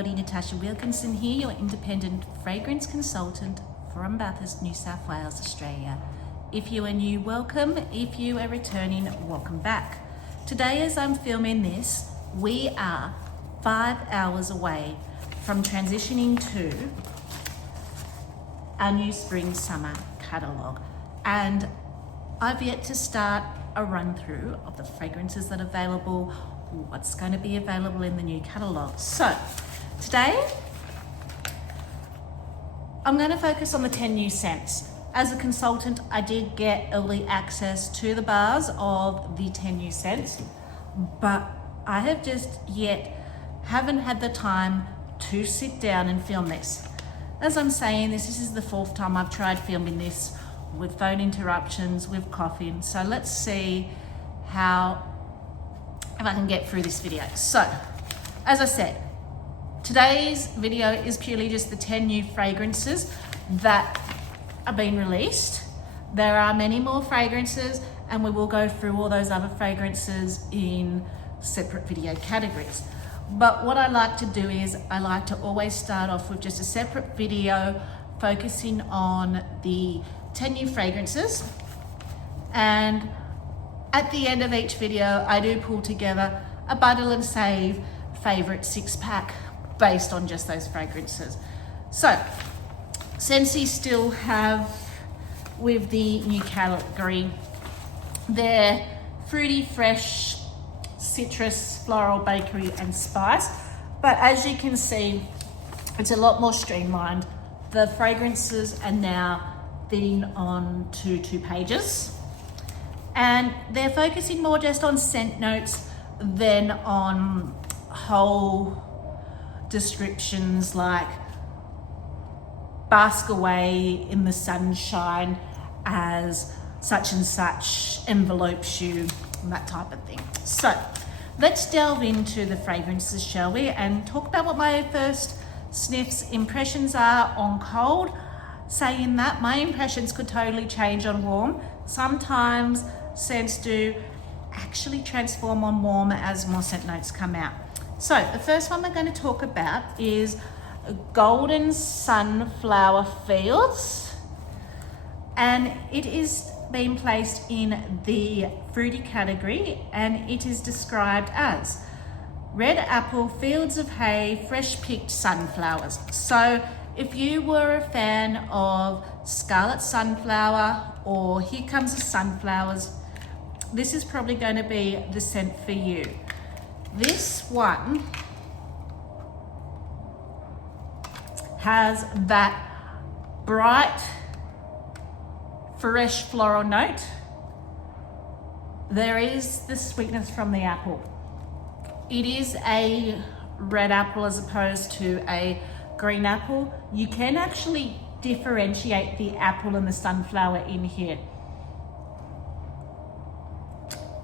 everybody, Natasha Wilkinson here, your independent fragrance consultant from Bathurst, New South Wales, Australia. If you are new, welcome. If you are returning, welcome back. Today, as I'm filming this, we are 5 hours away from transitioning to our new spring-summer catalogue. And I've yet to start a run through of the fragrances that are available, what's going to be available in the new catalogue. So today I'm going to focus on the 10 new scents. As a consultant, I did get early access to the bars of the 10 new scents, but I have just yet haven't had the time to sit down and film this. As I'm saying this is the 4th time I've tried filming this with phone interruptions, with coughing. So let's see if I can get through this video. So, as I said, today's video is purely just the 10 new fragrances that are being released. There are many more fragrances, and we will go through all those other fragrances in separate video categories. But what I like to do is I like to always start off with just a separate video focusing on the 10 new fragrances, and at the end of each video I do pull together a bundle and save favorite 6-pack based on just those fragrances. So Scentsy still have with the new category their fruity, fresh, citrus, floral, bakery and spice, but as you can see it's a lot more streamlined. The fragrances are now fitting on to 2 pages, and they're focusing more just on scent notes than on whole descriptions like bask away in the sunshine as such and such envelopes you, and that type of thing. So let's delve into the fragrances, shall we, and talk about what my first sniffs impressions are on cold. Saying that, my impressions could totally change on warm. Sometimes scents do actually transform on warm as more scent notes come out. So the first one we're going to talk about is Golden Sunflower Fields, and it is being placed in the fruity category, and it is described as red apple, fields of hay, fresh picked sunflowers. So if you were a fan of Scarlet Sunflower or Here Comes the Sunflowers, this is probably going to be the scent for you. This one has that bright, fresh floral note. There is the sweetness from the apple. It is a red apple as opposed to a green apple. You can actually differentiate the apple and the sunflower in here.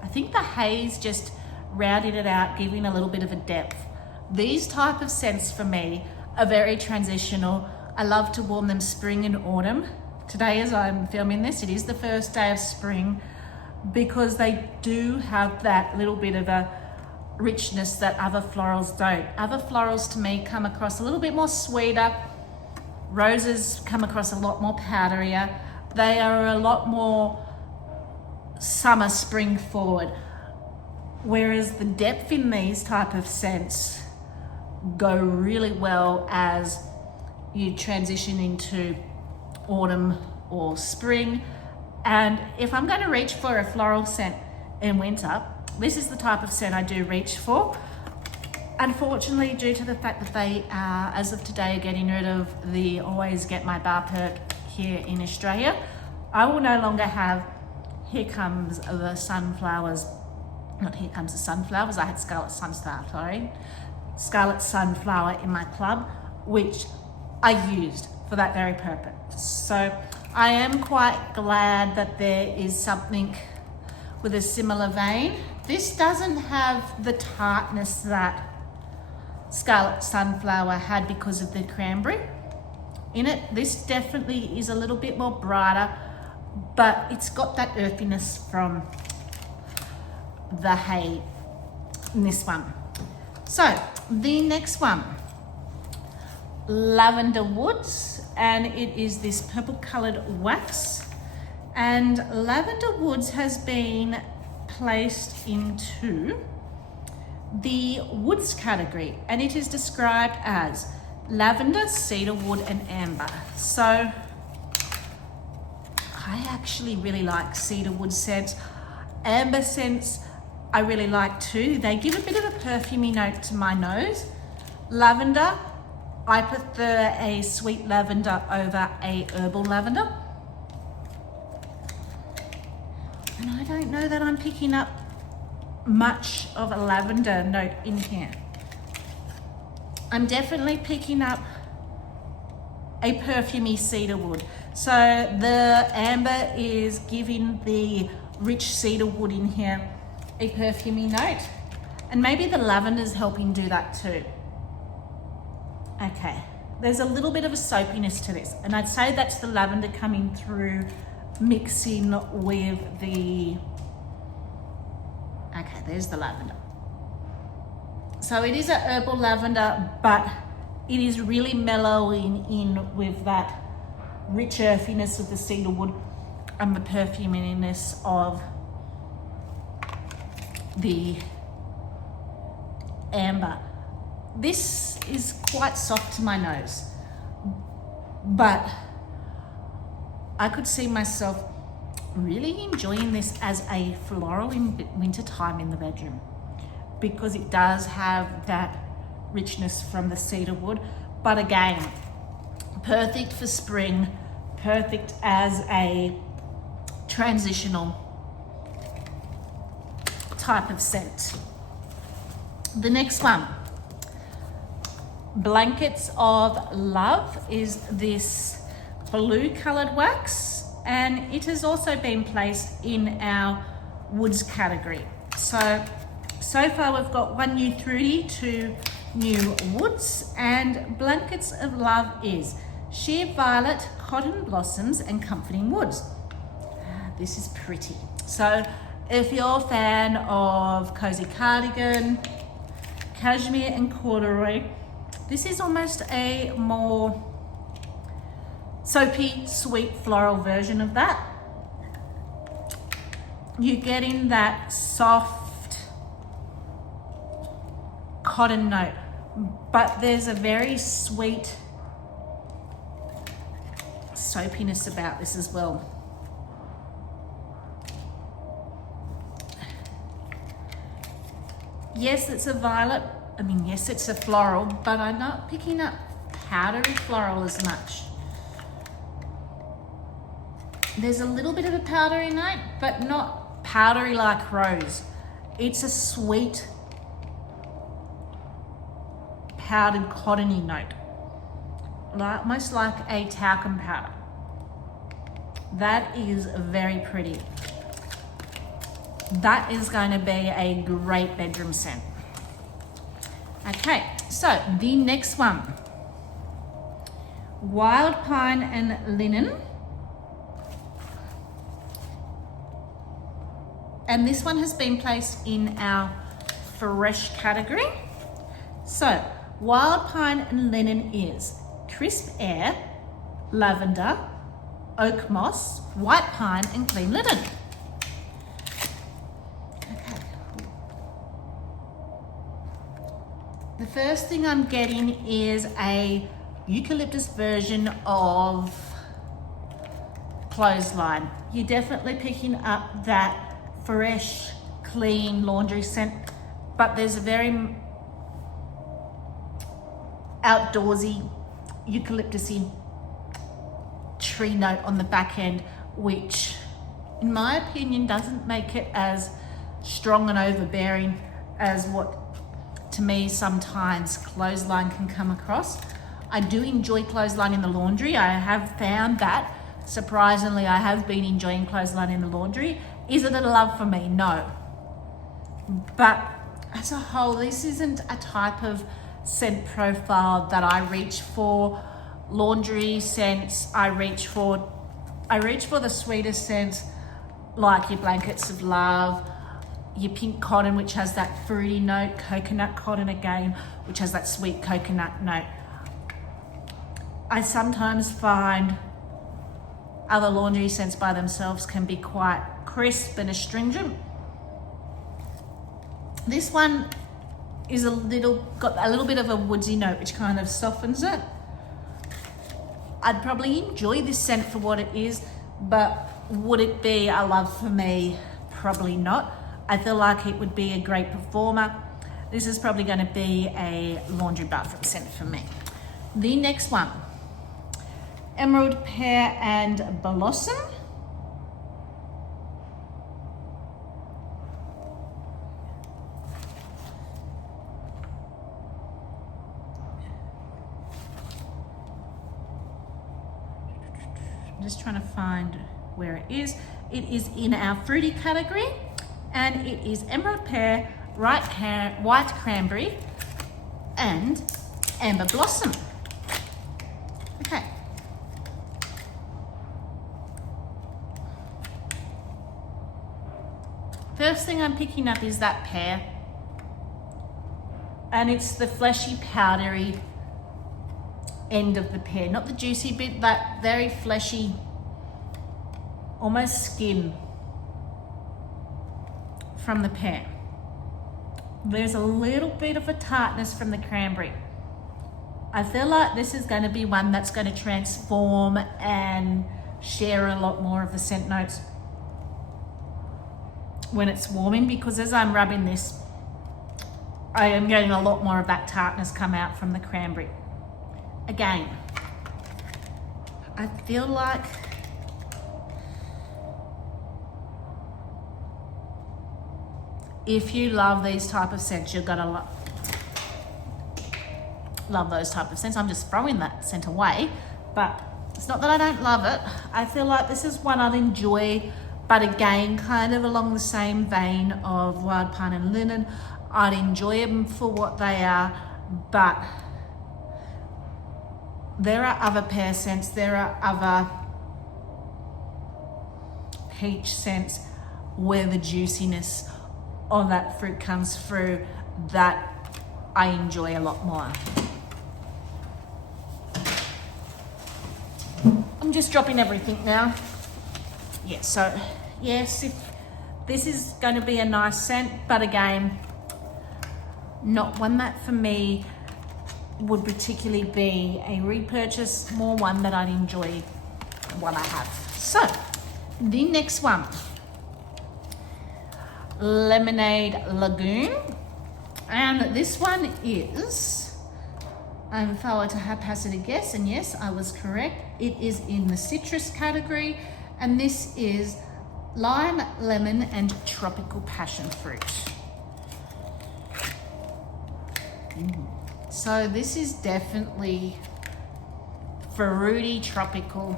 I think the haze just rounded it out, giving a little bit of a depth. These type of scents for me are very transitional. I love to warm them spring and autumn. Today as I'm filming this, it is the first day of spring, because they do have that little bit of a richness that other florals don't. Other florals to me come across a little bit more sweeter. Roses come across a lot more powderier. They are a lot more summer, spring forward. Whereas the depth in these type of scents go really well as you transition into autumn or spring. And if I'm going to reach for a floral scent in winter, this is the type of scent I do reach for. Unfortunately, due to the fact that they are, as of today, getting rid of the Always Get My Bar perk here in Australia, I will no longer have Here Comes the Sunflowers. Not Here Comes the Sunflowers, I had Scarlet Sunflower in my club, which I used for that very purpose. So I am quite glad that there is something with a similar vein. This doesn't have the tartness that Scarlet Sunflower had because of the cranberry in it. This definitely is a little bit more brighter, but it's got that earthiness from the hay in this one. So the next one lavender woods, and it is this purple colored wax. And lavender woods has been placed into the woods category, and it is described as lavender, cedarwood, and amber. So I actually really like cedarwood scents. Amber scents I really like too. They give a bit of a perfumey note to my nose. Lavender, I prefer a sweet lavender over a herbal lavender. And I don't know that I'm picking up much of a lavender note in here. I'm definitely picking up a perfumey cedarwood. So the amber is giving the rich cedarwood in here a perfumey note, and maybe the lavender is helping do that too. Okay, there's a little bit of a soapiness to this, and I'd say that's the lavender coming through, mixing with the, okay, there's the lavender. So it is a herbal lavender, but it is really mellowing in with that rich earthiness of the cedarwood and the perfuminess of the amber. This is quite soft to my nose, but I could see myself really enjoying this as a floral in winter time in the bedroom, because it does have that richness from the cedarwood. But again, perfect for spring, perfect as a transitional type of scent. The next one, Blankets of Love, is this blue colored wax, and it has also been placed in our woods category. So far we've got one new fruity, two new woods, and Blankets of Love is sheer violet, cotton blossoms, and comforting woods. This is pretty. So if you're a fan of cozy cardigan, cashmere, and corduroy, this is almost a more soapy, sweet floral version of that. You're getting that soft cotton note, but there's a very sweet soapiness about this as well. Yes, it's a violet. I mean, yes, it's a floral, but I'm not picking up powdery floral as much. There's a little bit of a powdery note, but not powdery like rose. It's a sweet, powdered cottony note, almost like a talcum powder. That is very pretty. That is going to be a great bedroom scent. Okay, so the next one, Wild Pine and Linen. And this one has been placed in our fresh category. So Wild Pine and Linen is crisp air, lavender, oak moss, white pine, and clean linen. Okay. The first thing I'm getting is a eucalyptus version of Clothesline. You're definitely picking up that fresh, clean laundry scent, but there's a very outdoorsy, eucalyptusy tree note on the back end, which in my opinion doesn't make it as strong and overbearing as what to me sometimes Clothesline can come across. I do enjoy Clothesline in the laundry. I have found that, surprisingly, I have been enjoying Clothesline in the laundry. Is it a love for me? No. But as a whole, this isn't a type of scent profile that I reach for. Laundry scents, I reach for the sweetest scents, like your Blankets of Love, your pink cotton, which has that fruity note, coconut cotton again, which has that sweet coconut note. I sometimes find other laundry scents by themselves can be quite crisp and astringent. This one is got a little bit of a woodsy note, which kind of softens it. I'd probably enjoy this scent for what it is, but would it be a love for me? Probably not. I feel like it would be a great performer. This is probably going to be a laundry bathroom scent for me. The next one, Emerald Pear and Blossom. I'm just trying to find where it is. It is in our fruity category, and it is Emerald Pear, White Cranberry, and Amber Blossom. Okay. First thing I'm picking up is that pear, and it's the fleshy, powdery end of the pear, not the juicy bit, that very fleshy, almost skin from the pear. There's a little bit of a tartness from the cranberry. I feel like this is going to be one that's going to transform and share a lot more of the scent notes when it's warming, because as I'm rubbing this, I am getting a lot more of that tartness come out from the cranberry. Again, I feel like if you love these type of scents, you're gonna love those type of scents. I'm just throwing that scent away, but it's not that I don't love it. I feel like this is one I'd enjoy, but again, kind of along the same vein of Wild Pine and Linen. I'd enjoy them for what they are, but there are other pear scents, there are other peach scents where the juiciness of that fruit comes through that I enjoy a lot more. I'm just dropping everything now. Yeah, so yes, if this is going to be a nice scent, but again, not one that for me would particularly be a repurchase, more one that I'd enjoy what I have. So the next one, Lemonade Lagoon, and this one is, if I were to haphazard a guess, and yes, I was correct, it is in the citrus category, and this is lime, lemon, and tropical passion fruit. So this is definitely fruity, tropical,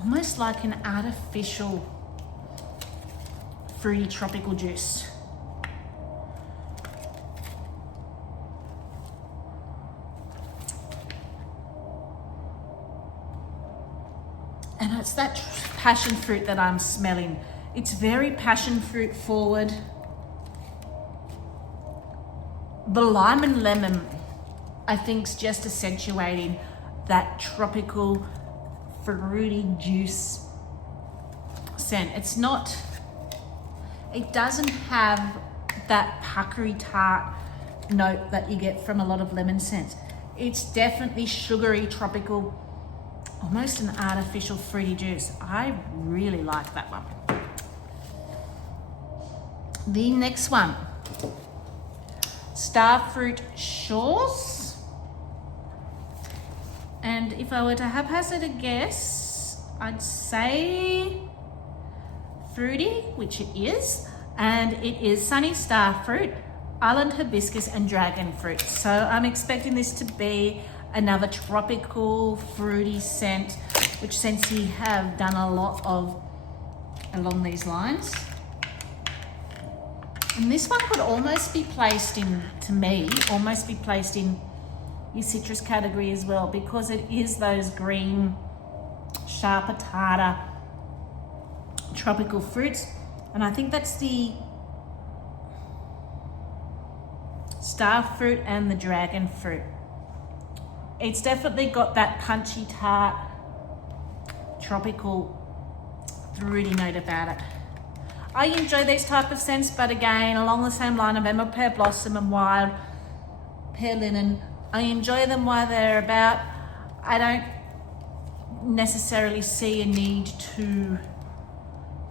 almost like an artificial fruity tropical juice. And it's that passion fruit that I'm smelling. It's very passion fruit forward. The lime and lemon, I think, is just accentuating that tropical fruity juice scent. It doesn't have that puckery tart note that you get from a lot of lemon scents. It's definitely sugary, tropical, almost an artificial fruity juice. I really like that one. The next one, Starfruit Shores. And if I were to haphazard a guess, I'd say fruity, which it is, and it is Sunny Starfruit, Island Hibiscus, and Dragon Fruit. So I'm expecting this to be another tropical fruity scent, which Scentsy have done a lot of along these lines. And this one could almost be placed in, to me, almost be placed in your citrus category as well, because it is those green, sharper, tartar, tropical fruits. And I think that's the star fruit and the dragon fruit. It's definitely got that punchy, tart, tropical, fruity note about it. I enjoy these type of scents, but again, along the same line of Emma Pear Blossom and Wild Pear Linen, I enjoy them while they're about. I don't necessarily see a need to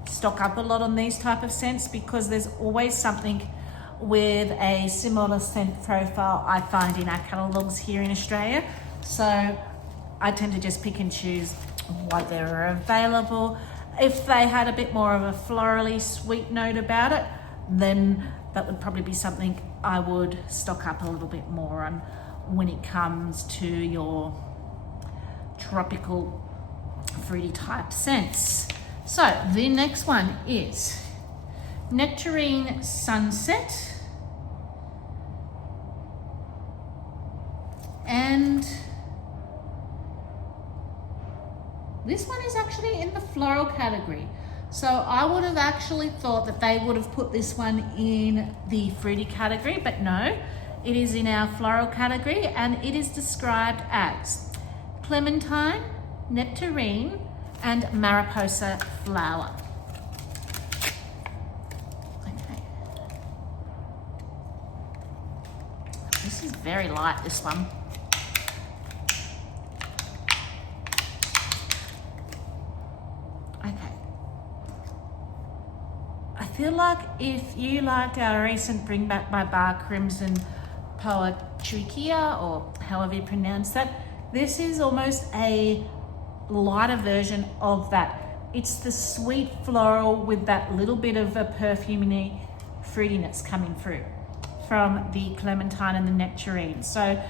stock up a lot on these type of scents because there's always something with a similar scent profile I find in our catalogues here in Australia. So I tend to just pick and choose what they're available. If they had a bit more of a florally sweet note about it, then that would probably be something I would stock up a little bit more on when it comes to your tropical fruity type scents. So the next one is Nectarine Sunset, and this one is actually in the floral category. So I would have actually thought that they would have put this one in the fruity category, but no, it is in our floral category, and it is described as clementine, nectarine, and mariposa flower. Okay. This is very light, this one. Okay. I feel like if you liked our recent Bring Back My Bar Crimson Poetricia, or however you pronounce that, this is almost a lighter version of that. It's the sweet floral with that little bit of a perfumey fruitiness coming through from the clementine and the nectarine. So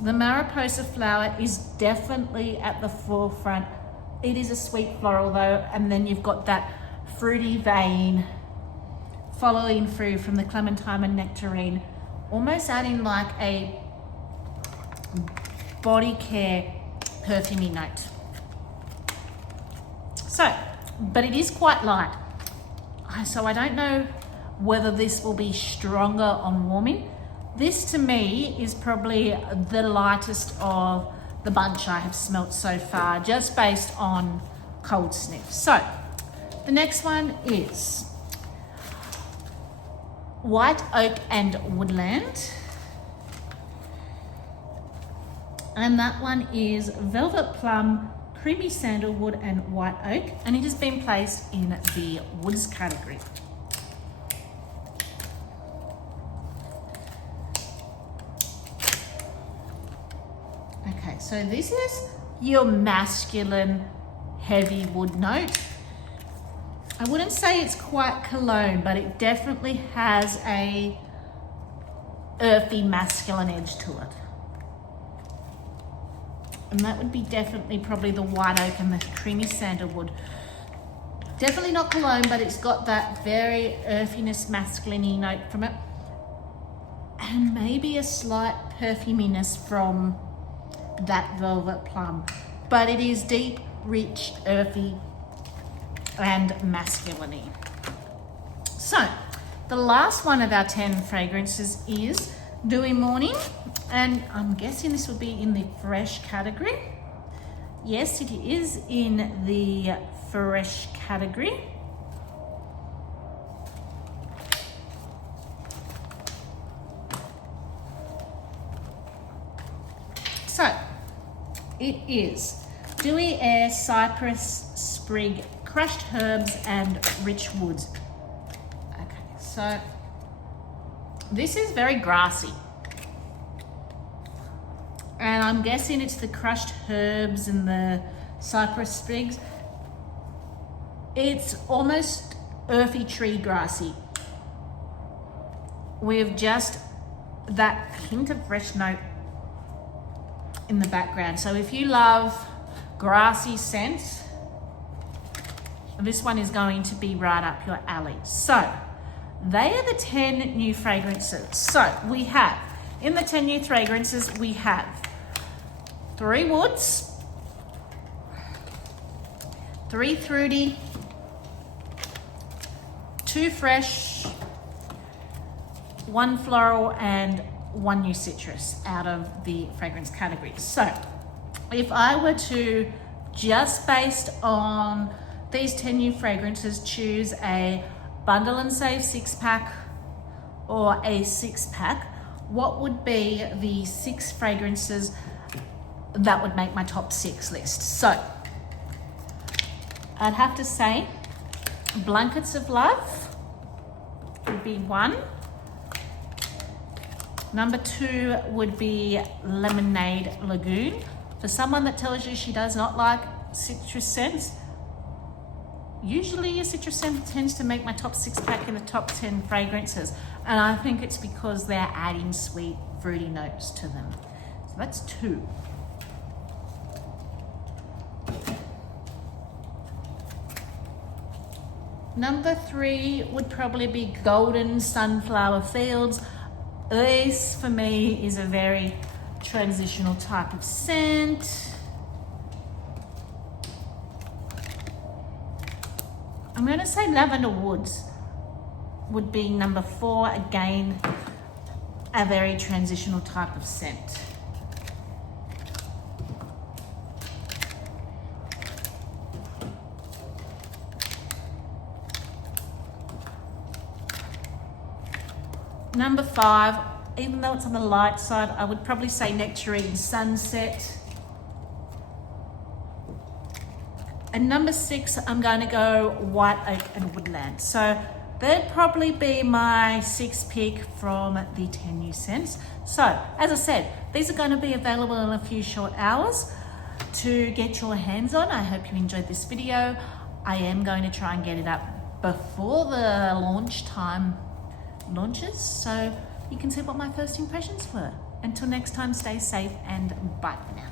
the mariposa flower is definitely at the forefront. It is a sweet floral though, and then you've got that fruity vein following through from the clementine and nectarine, almost adding like a body care perfumey note. So, but it is quite light. So I don't know whether this will be stronger on warming. This to me is probably the lightest of the bunch I have smelt so far, just based on cold sniff. So the next one is White Oak and Woodland. And that one is Velvet Plum, Creamy Sandalwood, and White Oak, and it has been placed in the woods category. Okay, so this is your masculine heavy wood note. I wouldn't say it's quite cologne, but it definitely has a earthy masculine edge to it. And that would be definitely probably the white oak and the creamy sandalwood. Definitely not cologne, but it's got that very earthiness, masculine-y note from it. And maybe a slight perfuminess from that velvet plum. But it is deep, rich, earthy, and masculine-y. So, the last one of our 10 fragrances is Dewy Morning. And I'm guessing this would be in the fresh category. Yes, it is in the fresh category. So, it is Dewy Air, Cypress, Sprig, Crushed Herbs, and Rich Woods. Okay, so this is very grassy. And I'm guessing it's the crushed herbs and the cypress sprigs. It's almost earthy tree grassy with just that hint of fresh note in the background. So if you love grassy scents, this one is going to be right up your alley. So they are the 10 new fragrances. So we have, in the 10 new fragrances, we have 3 woods, 3 fruity, 2 fresh, 1 floral, and one new citrus out of the fragrance category. So if I were to, just based on these 10 new fragrances, choose a bundle and save 6-pack or a 6-pack, what would be the 6 fragrances that would make my top 6 list? So I'd have to say Blankets of Love would be 1. Number 2 would be Lemonade Lagoon. For someone that tells you she does not like citrus scents, usually a citrus scent tends to make my top 6-pack in the top 10 fragrances. And I think it's because they're adding sweet, fruity notes to them. So that's 2. Number 3 would probably be Golden Sunflower Fields. This for me is a very transitional type of scent. I'm going to say Lavender Woods would be number 4. Again, a very transitional type of scent. Number 5, even though it's on the light side, I would probably say Nectarine Sunset. And number 6, I'm going to go White Oak and Woodland. So that'd probably be my 6th pick from the 10 new scents. So as I said, these are going to be available in a few short hours to get your hands on. I hope you enjoyed this video. I am going to try and get it up before the launch time launches, so you can see what my first impressions were. Until next time, stay safe and bye for now.